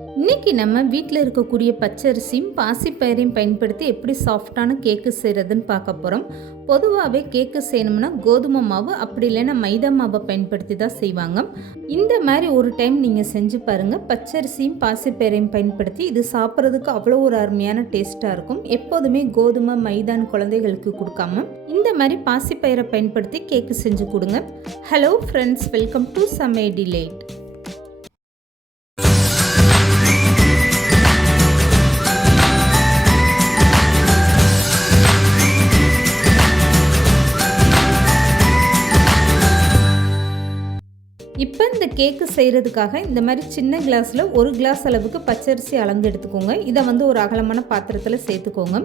இன்றைக்கி நம்ம வீட்டில் இருக்கக்கூடிய பச்சரிசியும் பாசிப்பயிரையும் பயன்படுத்தி எப்படி சாஃப்டான கேக்கு செய்கிறதுன்னு பார்க்க போகிறோம். பொதுவாகவே கேக்கு செய்யணும்னா கோதுமை மாவு அப்படி இல்லைன்னா மைதா மாவை பயன்படுத்தி தான் செய்வாங்க. இந்த மாதிரி ஒரு டைம் நீங்கள் செஞ்சு பாருங்கள். பச்சரிசியும் பாசிப்பயிரையும் பயன்படுத்தி இது சாப்பிட்றதுக்கு அவ்வளோ ஒரு அருமையான டேஸ்ட்டாக இருக்கும். எப்போதுமே கோதுமை மைதான்னு குழந்தைகளுக்கு கொடுக்காம இந்த மாதிரி பாசிப்பயிரை பயன்படுத்தி கேக்கு செஞ்சு கொடுங்க. ஹலோ ஃப்ரெண்ட்ஸ், வெல்கம் டு சமே டிலேட். இப்போ இந்த கேக்கு செய்கிறதுக்காக இந்த மாதிரி சின்ன கிளாஸில் 1 கிளாஸ் அளவுக்கு பச்சரிசி அளந்து எடுத்துக்கோங்க. இதை ஒரு அகலமான பாத்திரத்தில் சேர்த்துக்கோங்க.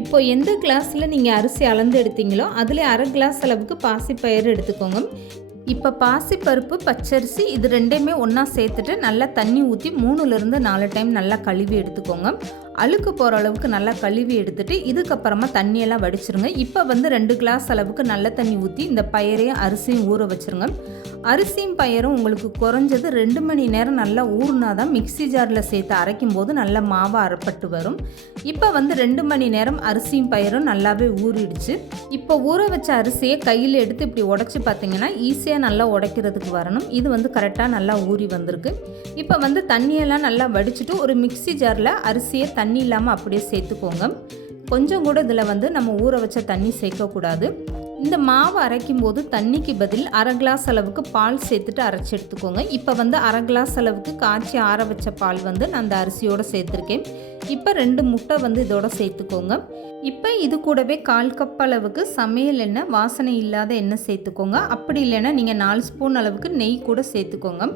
இப்போ எந்த கிளாஸில் நீங்கள் அரிசி அளந்து எடுத்தீங்களோ அதில் 1/2 கிளாஸ் அளவுக்கு பாசிப்பயிறு எடுத்துக்கோங்க. இப்போ பாசிப்பருப்பு பச்சரிசி இது ரெண்டையுமே ஒன்றா சேர்த்துட்டு நல்லா தண்ணி ஊற்றி 3லேருந்து 4 டைம் நல்லா கழுவி எடுத்துக்கோங்க. அழுக்கு போகிற அளவுக்கு நல்லா கழுவி எடுத்துகிட்டு இதுக்கப்புறமா தண்ணியெல்லாம் வடிச்சிருங்க. இப்போ 2 கிளாஸ் அளவுக்கு நல்ல தண்ணி ஊற்றி இந்த பயிரையும் அரிசியும் ஊற வச்சுருங்க. அரிசியும் பயிரும் உங்களுக்கு குறைஞ்சது 2 மணி நேரம் நல்லா ஊறினா தான் மிக்சி ஜாரில் சேர்த்து அரைக்கும் போது நல்லா மாவு அரைப்பட்டு வரும். இப்போ 2 மணி நேரம் அரிசியும் பயிரும் நல்லாவே ஊறிடுச்சு. இப்போ ஊற வச்ச அரிசியை கையில் எடுத்து இப்படி உடச்சி பார்த்தீங்கன்னா ஈஸியாக நல்லா உடைக்கிறதுக்கு வரணும். இது கரெக்டாக நல்லா ஊறி வந்திருக்கு. இப்போ தண்ணியெல்லாம் நல்லா வடிச்சிட்டு ஒரு மிக்சி ஜாரில் அரிசியை தண்ணி இல்லாமல் அப்படியே சேர்த்துக்கோங்க. கொஞ்சம் கூட இதில் நம்ம ஊற வச்ச தண்ணி சேர்க்கக்கூடாது. இந்த மாவு அரைக்கும் போது தண்ணிக்கு பதில் 1/2 கிளாஸ் அளவுக்கு பால் சேர்த்துட்டு அரைச்சி எடுத்துக்கோங்க. இப்போ 1/2 கிளாஸ் அளவுக்கு காய்ச்சி ஆற வச்ச பால் நான் அந்த அரிசியோடு சேர்த்துருக்கேன். இப்போ 2 முட்டை இதோட சேர்த்துக்கோங்க. இப்போ இது கூடவே 1/4 கப் அளவுக்கு சமையல் எண்ணெய், வாசனை இல்லாத எண்ணெய் சேர்த்துக்கோங்க. அப்படி இல்லைன்னா நீங்கள் 4 ஸ்பூன் அளவுக்கு நெய் கூட சேர்த்துக்கோங்க.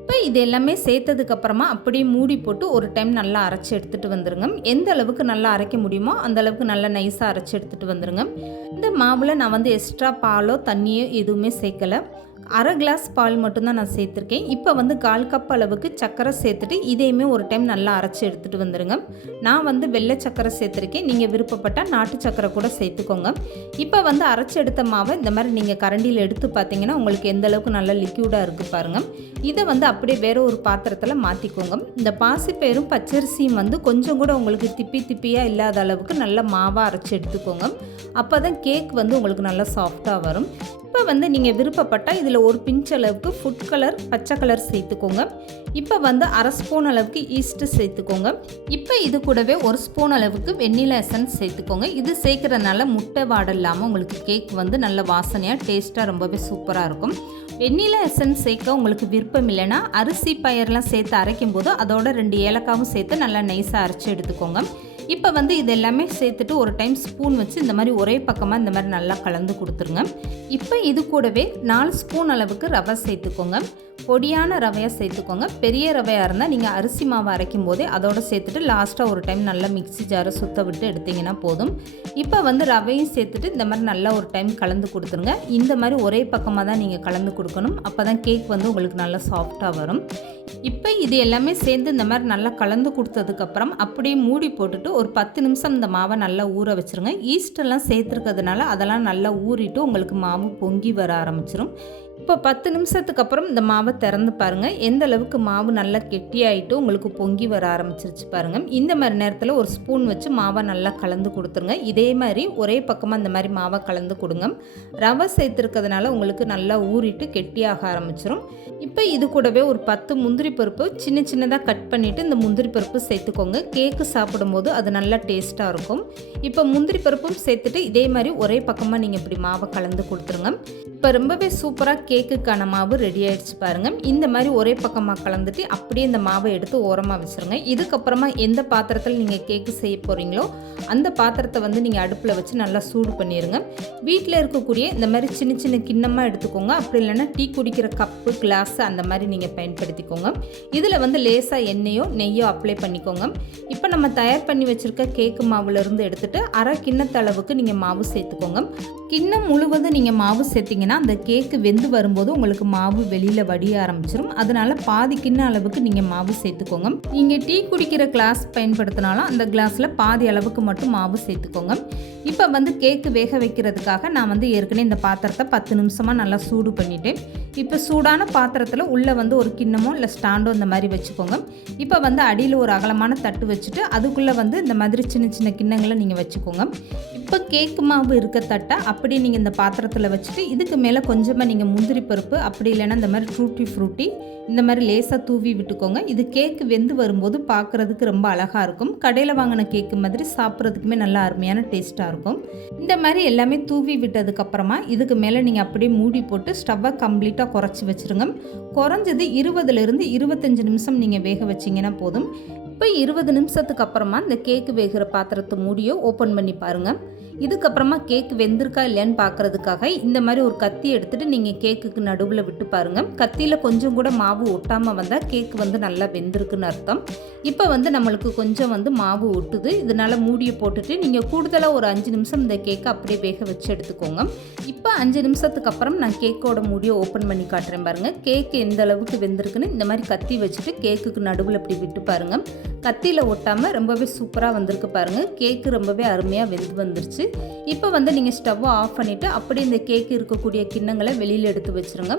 இப்போ இது எல்லாமே சேர்த்ததுக்கப்புறமா அப்படியே மூடி போட்டு ஒரு டைம் நல்லா அரைச்சி எடுத்துகிட்டு வந்துடுங்க. எந்த அளவுக்கு நல்லா அரைக்க முடியுமோ அந்த அளவுக்கு நல்லா நைஸாக அரைச்சி எடுத்துகிட்டு வந்துடுங்க. இந்த மாவில் நான் எக்ஸ்ட்ரா பாலோ தண்ணியோ எதுவுமே சேர்க்கலை. 1/2 கிளாஸ் பால் மட்டும்தான் நான் சேர்த்துருக்கேன். இப்போ 1/4 கப் அளவுக்கு சர்க்கரை சேர்த்துட்டு இதையுமே ஒரு டைம் நல்லா அரைச்சி எடுத்துகிட்டு வந்துடுங்க. நான் வெள்ளை சர்க்கரை சேர்த்துருக்கேன். நீங்கள் விருப்பப்பட்டால் நாட்டு சர்க்கரை கூட சேர்த்துக்கோங்க. இப்போ அரைச்சி எடுத்த மாவை இந்த மாதிரி நீங்கள் கரண்டியில் எடுத்து பார்த்தீங்கன்னா உங்களுக்கு எந்த அளவுக்கு நல்லா லிக்யூடாக இருக்குது பாருங்கள். இதை அப்படியே வேறு ஒரு பாத்திரத்தில் மாற்றிக்கோங்க. இந்த பாசிப்பயிரும் பச்சரிசியும் கொஞ்சம் கூட உங்களுக்கு திப்பியாக இல்லாத அளவுக்கு நல்லா மாவாக அரைச்சி எடுத்துக்கோங்க. அப்போ தான் கேக் உங்களுக்கு நல்லா சாஃப்டாக வரும். இப்போ நீங்கள் விருப்பப்பட்டால் இதில் ஒரு பிஞ்ச் அளவுக்கு ஃபுட் கலர் பச்சை கலர் சேர்த்துக்கோங்க. இப்போ 1/2 ஸ்பூன் அளவுக்கு ஈஸ்ட்டு சேர்த்துக்கோங்க. இப்போ இது கூடவே 1 ஸ்பூன் அளவுக்கு வெண்ணிலா எசன்ஸ் சேர்த்துக்கோங்க. இது சேர்க்குறதுனால முட்டை வாடை இல்லாமல் உங்களுக்கு கேக் நல்ல வாசனையாக டேஸ்ட்டாக ரொம்பவே சூப்பராக இருக்கும். வெண்ணிலா எசன்ஸ் சேர்க்க உங்களுக்கு விருப்பம் இல்லைன்னா அரிசி பயிரெலாம் சேர்த்து அரைக்கும் போது அதோட 2 ஏலக்காவும் சேர்த்து நல்லா நைஸாக அரைச்சி எடுத்துக்கோங்க. இப்போ இது எல்லாமே சேர்த்துட்டு ஒரு டைம் ஸ்பூன் வச்சு இந்த மாதிரி ஒரே பக்கமாக இந்த மாதிரி நல்லா கலந்து கொடுத்துருங்க. இப்போ இது கூடவே 4 ஸ்பூன் அளவுக்கு ரவை சேர்த்துக்கோங்க. பொடியான ரவையாக சேர்த்துக்கோங்க. பெரிய ரவையாக இருந்தால் நீங்கள் அரிசி மாவு அரைக்கும் போதே அதோடு சேர்த்துட்டு லாஸ்ட்டாக ஒரு டைம் நல்லா மிக்சி ஜாரை சுத்த விட்டு எடுத்திங்கன்னா போதும். இப்போ ரவையும் சேர்த்துட்டு இந்த மாதிரி நல்லா ஒரு டைம் கலந்து கொடுத்துருங்க. இந்த மாதிரி ஒரே பக்கமாக தான் நீங்கள் கலந்து கொடுக்கணும். அப்போ தான் கேக் உங்களுக்கு நல்லா சாஃப்டாக வரும். இப்போ இது எல்லாமே சேர்ந்து இந்த மாதிரி நல்லா கலந்து கொடுத்ததுக்கப்புறம் அப்படியே மூடி போட்டுட்டு ஒரு 10 நிமிஷம் இந்த மாவை நல்லா ஊற வச்சுருங்க. ஈஸ்டெல்லாம் சேர்த்துருக்கிறதுனால அதெல்லாம் நல்லா ஊறிட்டு உங்களுக்கு மாவு பொங்கி வர ஆரம்பிச்சிடும். இப்போ 10 நிமிஷத்துக்கு அப்புறம் இந்த மாவை திறந்து பாருங்கள். எந்த அளவுக்கு மாவு நல்லா கெட்டியாகிட்டு உங்களுக்கு பொங்கி வர ஆரம்பிச்சிருச்சு பாருங்கள். இந்த மாதிரி நேரத்தில் ஒரு ஸ்பூன் வச்சு மாவை நல்லா கலந்து கொடுத்துருங்க. இதே மாதிரி ஒரே பக்கமாக இந்த மாதிரி மாவை கலந்து கொடுங்க. ரவை சேர்த்துருக்கிறதுனால உங்களுக்கு நல்லா ஊறிட்டு கெட்டியாக ஆரம்பிச்சிடும். இப்போ இது கூடவே ஒரு 10 முந்திரி பருப்பு சின்னதாக கட் பண்ணிவிட்டு இந்த முந்திரி பருப்பு சேர்த்துக்கோங்க. கேக்கு சாப்பிடும்போது அது நல்லா டேஸ்ட்டாக இருக்கும். இப்போ முந்திரி பருப்பும் சேர்த்துட்டு இதே மாதிரி ஒரே பக்கமாக நீங்கள் இப்படி மாவை கலந்து கொடுத்துருங்க. இப்போ ரொம்பவே சூப்பராக கேக்குக்கான மாவு ரெடி ஆகிடுச்சு பாருங்கள். இந்த மாதிரி ஒரே பக்கமாக கலந்துட்டு அப்படியே இந்த மாவை எடுத்து ஓரமாக வச்சுருங்க. இதுக்கப்புறமா எந்த பாத்திரத்தில் நீங்கள் கேக்கு செய்ய போகிறீங்களோ அந்த பாத்திரத்தை நீங்கள் அடுப்பில் வச்சு நல்லா சூடு பண்ணிடுங்க. வீட்டில் இருக்கக்கூடிய இந்த மாதிரி சின்ன கிண்ணமாக எடுத்துக்கோங்க. அப்படி இல்லைன்னா டீ குடிக்கிற கப்பு கிளாஸ் அந்த மாதிரி நீங்கள் பயன்படுத்திக்கோங்க. இதில் லேசாக எண்ணெயோ நெய்யோ அப்ளை பண்ணிக்கோங்க. இப்போ நம்ம தயார் பண்ணி வச்சுருக்க கேக்கு மாவுலேருந்து எடுத்துகிட்டு 1/2 கிண்ணத்தளவுக்கு நீங்கள் மாவு சேர்த்துக்கோங்க. கிண்ணம் முழுவதும் நீங்கள் மாவு சேர்த்திங்கன்னா அந்த கேக்கு வெந்து வரும்போது உங்களுக்கு மாவு வெளியில் வடிய ஆரம்பிச்சிடும். அதனால் பாதி கிண்ண அளவுக்கு நீங்கள் மாவு சேர்த்துக்கோங்க. நீங்கள் டீ குடிக்கிற கிளாஸ் பயன்படுத்தினாலும் அந்த கிளாஸில் பாதி அளவுக்கு மட்டும் மாவு சேர்த்துக்கோங்க. இப்போ வந்து கேக்கு வேக வைக்கிறதுக்காக நான் வந்து ஏற்கனவே இந்த பாத்திரத்தை 10 நிமிஷமாக நல்லா சூடு பண்ணிவிட்டேன். இப்போ சூடான பாத்திரத்தில் உள்ளே வந்து ஒரு கிண்ணமோ இல்லை ஸ்டாண்டோ இந்த மாதிரி வச்சுக்கோங்க. இப்போ வந்து அடியில் ஒரு அகலமான தட்டு வச்சுட்டு அதுக்குள்ளே வந்து இந்த மாதிரி சின்ன சின்ன கிண்ணங்களை நீங்கள் வச்சுக்கோங்க. இப்போ கேக்கு மாவு இருக்க தட்டை அப்படி நீங்கள் இந்த பாத்திரத்தில் வச்சுட்டு இதுக்கு மேலே கொஞ்சமாக நீங்கள் முந்திரி பருப்பு அப்படி இல்லைன்னா இந்த மாதிரி டூட்டி ஃப்ரூட்டி இந்த மாதிரி லேசாக தூவி விட்டுக்கோங்க. இது கேக்கு வெந்து வரும்போது பார்க்குறதுக்கு ரொம்ப அழகாக இருக்கும். கடையில் வாங்கின கேக்கு மாதிரி சாப்பிட்றதுக்குமே நல்லா அருமையான டேஸ்ட்டாக இருக்கும். இந்த மாதிரி எல்லாமே தூவி விட்டதுக்கப்புறமா இதுக்கு மேலே நீங்கள் அப்படியே மூடி போட்டு ஸ்டவ்வை கம்ப்ளீட்டாக குறைச்சி வச்சுருங்க. குறைஞ்சது 20லேருந்து 25 நிமிஷம் நீங்கள் வேக வச்சிங்கன்னா போதும். இப்போ 20 நிமிஷத்துக்கு அப்புறமா இந்த கேக்கு வேகிற பாத்திரத்தை மூடியோ ஓப்பன் பண்ணி பாருங்கள். இதுக்கப்புறமா கேக்கு வெந்திருக்கா இல்லையான்னு பார்க்குறதுக்காக இந்த மாதிரி ஒரு கத்தி எடுத்துகிட்டு நீங்கள் கேக்குக்கு நடுவில் விட்டு பாருங்கள். கத்தியில் கொஞ்சம் கூட மாவு ஒட்டாமல் வந்தால் கேக்கு வந்து நல்லா வெந்திருக்குன்னு அர்த்தம். இப்போ வந்து நம்மளுக்கு கொஞ்சம் வந்து மாவு ஒட்டுது. இதனால் மூடியை போட்டுட்டு நீங்கள் கூடுதலாக ஒரு 5 நிமிஷம் இந்த கேக்கை அப்படியே வேக வச்சு எடுத்துக்கோங்க. இப்போ 5 நிமிஷத்துக்கு அப்புறம் நான் கேக்கோட மூடியை ஓப்பன் பண்ணி காட்டுறேன் பாருங்கள். கேக்கு எந்த அளவுக்கு வெந்திருக்குன்னு இந்த மாதிரி கத்தி வச்சுட்டு கேக்குக்கு நடுவில் இப்படி விட்டு பாருங்கள். கத்தியில் ஒட்டாமல் ரொம்பவே சூப்பராக வந்திருக்கு பாருங்கள். கேக்கு ரொம்பவே அருமையாக வெந்து வந்துருச்சு. இப்போ வந்து நீங்கள் ஸ்டவ்வை ஆஃப் பண்ணிவிட்டு அப்படியே இந்த கேக்கு இருக்கக்கூடிய கிண்ணங்களை வெளியில் எடுத்து வச்சுருங்க.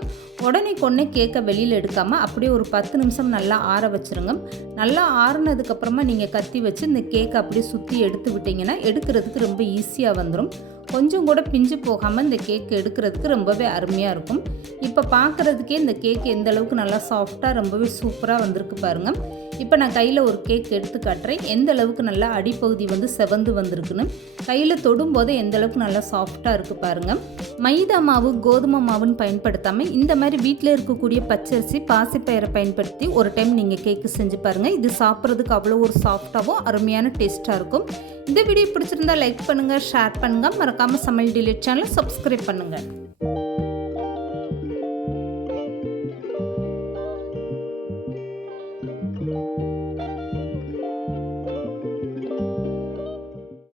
உடனே கேக்கை வெளியில் எடுக்காமல் அப்படியே ஒரு 10 நிமிஷம் நல்லா ஆற வச்சுருங்க. நல்லா ஆறுனதுக்கப்புறமா நீங்கள் கத்தி வச்சு இந்த கேக்கை அப்படியே சுற்றி எடுத்து விட்டிங்கன்னா எடுக்கிறதுக்கு ரொம்ப ஈஸியாக வந்துடும். கொஞ்சம் கூட பிஞ்சு போகாமல் இந்த கேக் எடுக்கிறதுக்கு ரொம்பவே அருமையாக இருக்கும். இப்போ பார்க்குறதுக்கே இந்த கேக் எந்த அளவுக்கு நல்லா சாஃப்டாக ரொம்பவே சூப்பராக வந்திருக்கு பாருங்கள். இப்போ நான் கையில் ஒரு கேக் எடுத்து காட்டுறேன். எந்த அளவுக்கு நல்லா அடிப்பகுதி வந்து செவந்து வந்திருக்குன்னு. கையில் தொடும்போது எந்த அளவுக்கு நல்லா சாஃப்டாக இருக்குது பாருங்கள். மைதா மாவு கோதுமை மாவுன்னு பயன்படுத்தாமல் இந்த மாதிரி வீட்டில் இருக்கக்கூடிய பச்சரிசி பாசிப்பயிரை பயன்படுத்தி ஒரு டைம் நீங்கள் கேக்கு செஞ்சு பாருங்கள். இது சாப்பிட்றதுக்கு அவ்வளோ ஒரு சாஃப்டாகவும் அருமையான டேஸ்ட்டாக இருக்கும். இந்த வீடியோ பிடிச்சிருந்தா லைக் பண்ணுங்கள், ஷேர் பண்ணுங்கள். மறக்காமல் சமையல் டிலேட் சேனலை சப்ஸ்கிரைப் பண்ணுங்கள்.